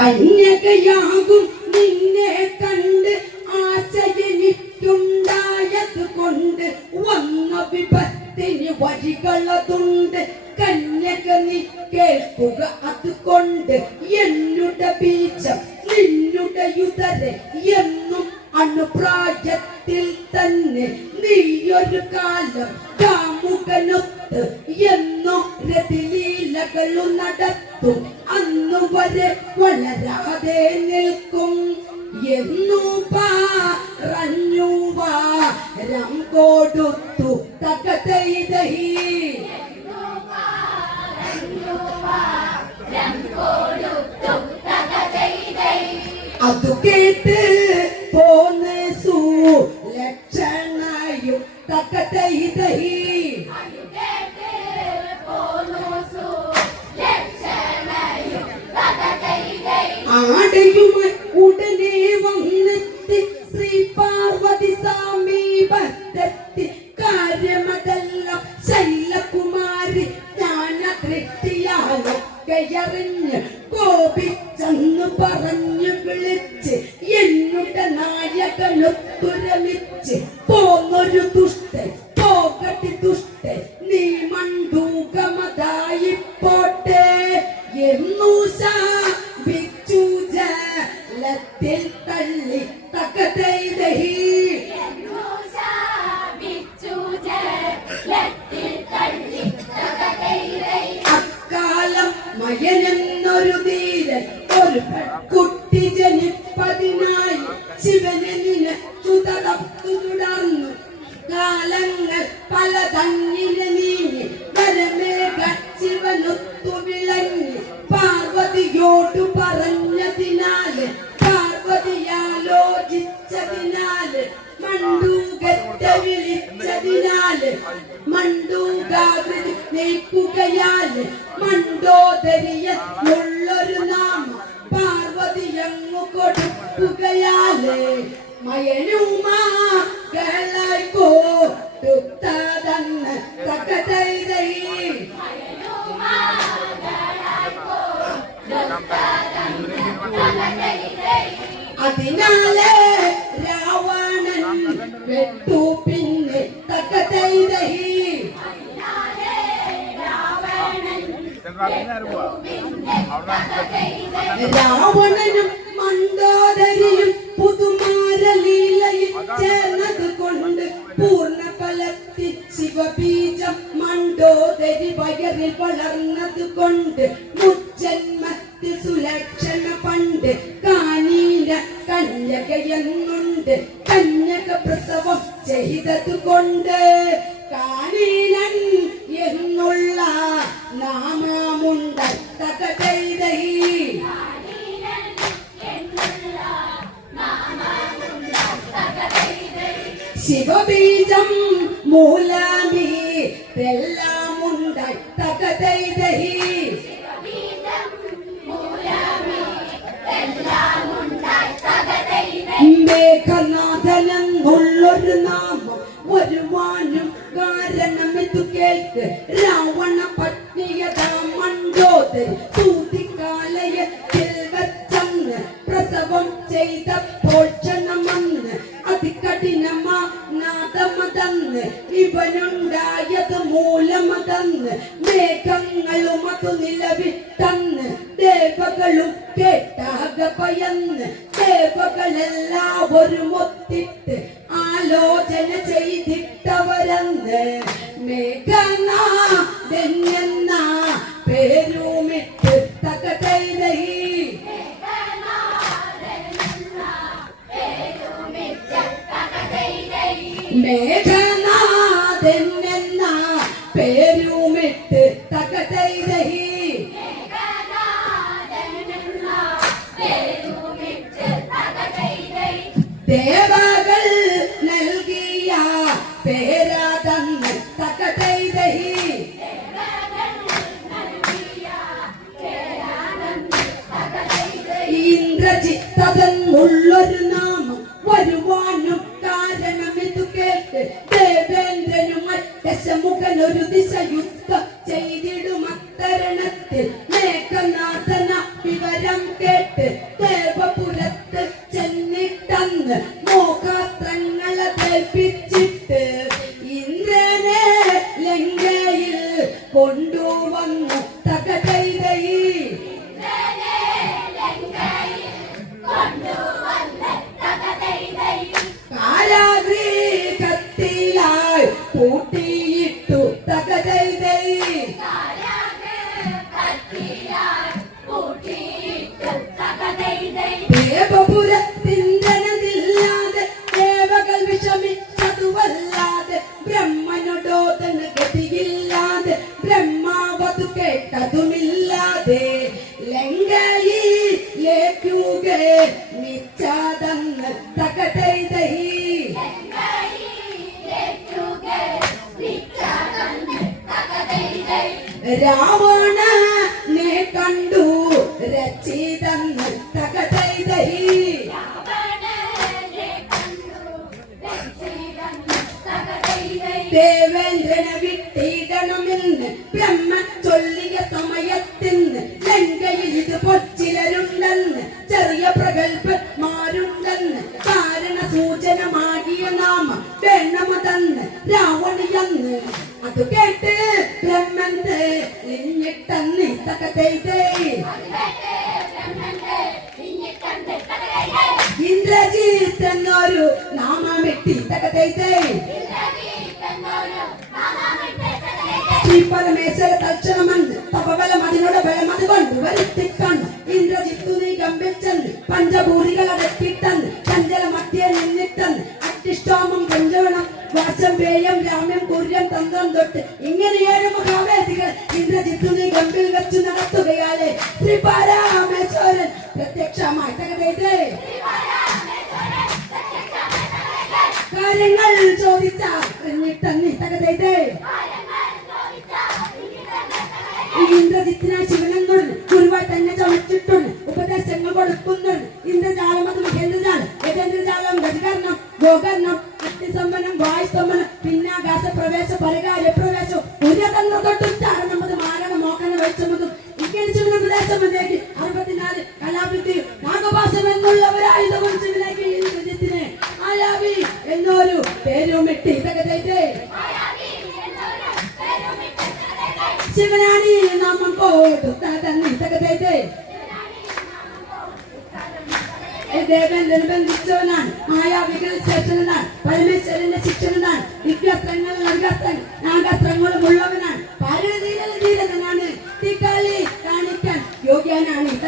കന്യകയാകും നിന്നെ കണ്ട് ആശയനിട്ടുണ്ടായത് കൊണ്ട് വന്ന വിപത്തിന് വഴികളതുണ്ട് കന്യക നീ കേൾക്കുക അതുകൊണ്ട് വളരാതെ നിൽക്കും. എന്നു പറഞ്ഞു വാരം കൊടുത്തു തകതൈതൈ അത് കേട്ട് പോന്ന് നായകനൊത്തുരമിച്ച് പോന്നൊരു ദുഷ്ടൻ. പല തന്നിന് നീങ്ങി വരമേഘ ശിവനൊത്തു വിളങ്ങി പാർവതിയോടു പറഞ്ഞതിനാല് പാർവതിയാലോചിച്ചതിനാല് മണ്ടൂകത്തെ വിളിച്ചതിനാല് മണ്ടൂകാകൃതി നീക്കുകയാൽ മണ്ടോദരിയുള്ളൊരു നാമം പാർവതിയങ്ങു മയനുമാ മയനുമാകളായി തകതൈതൈ അതിനാലെ രാവണൻ വെട്ടു പിന്നെ തകതൈതൈ രാവണനും മണ്ടോദരിയും പുതുമാരലീലയിൽ ചേർന്നത് കൊണ്ട് പൂർണ ഫലത്തിൽ ശിവബീജം മണ്ടോദരി വയറിൽ വളർന്നത് കൊണ്ട് മുജ്ജന്മത്തിൽ സുലക്ഷണ പണ്ട് കാനീന കന്യകയെന്നുണ്ട് കന്യക പ്രസവം ചെയ്തത് കൊണ്ട് കാനീനൻ എന്നുള്ള നാമമുണ്ട് തകതൈതൈ ശിവബീജം മൂലമീ മേഘനാഥനെന്നുള്ളൊരു നാമം വരുവാനും കാരണം ഇത് കേൾക്ക് രാവണ പത്നിയത സൂതികാലയത്തിൽ വെച്ചന്ന് പ്രസവം ചെയ്തപ്പോൾ ഒത്തിട്ട് ആലോചന ചെയ്തിട്ടവരന്ന് മേഘനാഥെന്ന പേരുമിട്ട് തകതൈതൈ മേഘനാഥൻ പേരാതന്ന് തകതൈതൈ ഇന്ദ്രജിത്തതെന്നുള്ളൊരു നാമം വരുവാനും കാരണം ഇത് കേട്ട് ദേവേന്ദ്രനും മറ്റശമുഖനൊരു ഒരു കൊണ്ടുവന്നു തകതൈതൈ കാരാഗ്രഹത്തിലായി പൂട്ടിയിട്ടു തകതൈതൈ ദേവപുരത്തിന്തനമില്ലാതെ രാവണ നീ കണ്ടു രചിതന്ന് തകതൈതൈ ദേവേന്ദ്രനെ വിട്ടിടണമെന്ന് ബ്രഹ്മ ചൊല്ലിയ സമയത്തിന്ന് ലങ്കയിൽ ഇത് പൊച്ചിലരുണ്ടെന്ന് ചെറിയ പ്രഗത്ഭന്മാരുണ്ടെന്ന് കാരണ സൂചനമാകിയ നാമ വേണമതെന്ന് രാവണിയെന്ന് അത് കേട്ട് ലിഞ്ഞിട്ടെന്ന് തകതൈതേ ഇന്ദ്രജിത്ത് എന്നൊരു നാമമിട്ടി തകതൈതേ ശ്രീ പരമേശ്വര തൽക്ഷണമെന്ന് തപബലം അതിനോട് ബലം അതുകൊണ്ട് വരുത്തിക്കണ്ണ് ഇന്ദ്രജിത്തു നീ ഗംഭിച്ചെന്ന് പഞ്ചഭൂതികൾ അടക്കിട്ടെന്ന് ചഞ്ചല മധ്യ നിന്നിട്ടെന്ന് അട്ടിഷ്ടോമം പഞ്ചവണം വാസം പേയം രാമ്യം കുര്യം തന്ത്രം തൊട്ട് ഇങ്ങനെ ഏഴ് മഹാവേദികൾ ഇന്ദ്രജിത്തു നീ വെച്ച് നടത്തുകയാലേ ശ്രീ പരമേശ്വരൻ. പ്രത്യക്ഷമായി തകതേ കാര്യങ്ങൾ ചോദിച്ച അറിഞ്ഞിട്ടെന്ന് തകതേ ഈ ഇന്ദ്രജിത്തിനെ ശിവനെന്നുണ്ട് ഗുരുവായി തന്നെ ചമച്ചിട്ടുണ്ട് ഉപദേശങ്ങൾ കൊടുക്കുന്നുണ്ട് ഇന്ദ്രജാലം അത് മഹേന്ദ്രജാലം. ഗജേന്ദ്രജാലം ഗജകർണം ഗോകർണം അഗ്നിസമ്പന്നം വായുസ്തംഭനം പിന്നാകാശ പ്രവേശ പരകാര്യ പ്രവേശം ഉന്നതങ്ങൾ തൊട്ടുച്ചാരണം പ്രദേശമതിലേക്ക് അറുപത്തിനാല് കലാപത്തി എന്നുള്ളവരായി എന്നുള്ളവരായുധം ഈ ഇന്ദ്രജിത്തിനെ മായാവി എന്നൊരു പേരുമിട്ട് ഇതൊക്കെ തേറ്റേ ശിവനാണി നാമം പോട്ടു തന്നെ പരമേശ്വരന്റെ ശിക്ഷണനാണ് വിഗ്രസ്ത്രങ്ങൾ നർഗസ്ത്രങ്ങൾ നാഗസ്ത്രങ്ങളും ഉള്ളവനാണ്. പാരധീരധീരനാണ്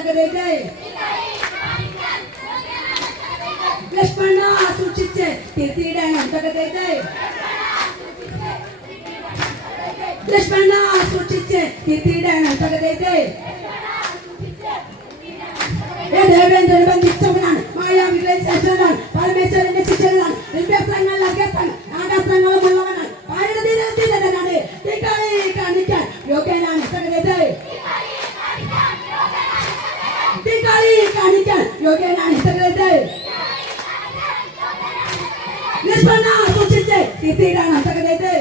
യോഗ്യനാണ് തകതേ ലക്ഷ്മണ സൂക്ഷിച്ച് തീർത്തിയിടാനും തകതേ ലക്ഷ്മണ സൂക്ഷിച്ച് തീർത്തിയിടാനും തകതേ ദേവേന്ദ്രൻ ബന്ധിച്ചവനാണ് മായാവികളെ ശേഷനാണ്. പരമേശ്വരന്റെ ശിഷ്യനാണ്. ദിവ്യസ്ത്രങ്ങൾ അഗ്രസ്ത്രങ്ങൾ നാഗാസ്ത്രങ്ങളും ഉള്ളവനാണ് തീക്കാളി കാണിക്കാൻ യോഗ്യനാണ്. योगी आणि सगळे ते निष्पन्ना तुमचीच आहे किती राहणार सगळे ते